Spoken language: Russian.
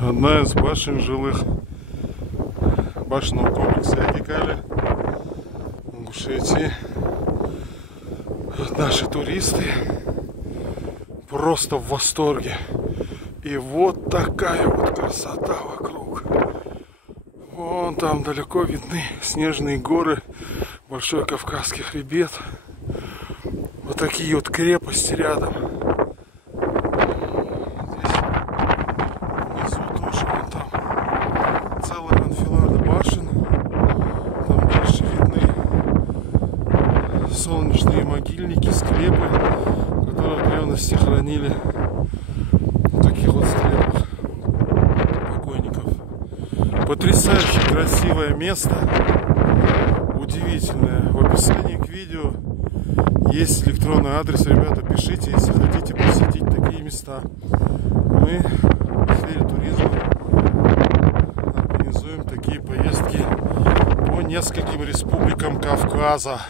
Одна из башен жилых башенного комплекса Ягикали в Ингушетии. Наши туристы просто в восторге. И вот такая вот красота вокруг. Вон там далеко видны снежные горы, большой Кавказский хребет. Вот такие вот крепости рядом. Здесь внизу тоже вон там целая анфилада башен. Там дальше видны солнечные могильники, склепы, которые в древности хранили в таких вот склепах покойников. Потрясающе красивое место, удивительное. В описании к видео есть электронный адрес, ребята, пишите, если хотите посетить такие места. Мы в сфере туризма организуем такие поездки по нескольким республикам Кавказа.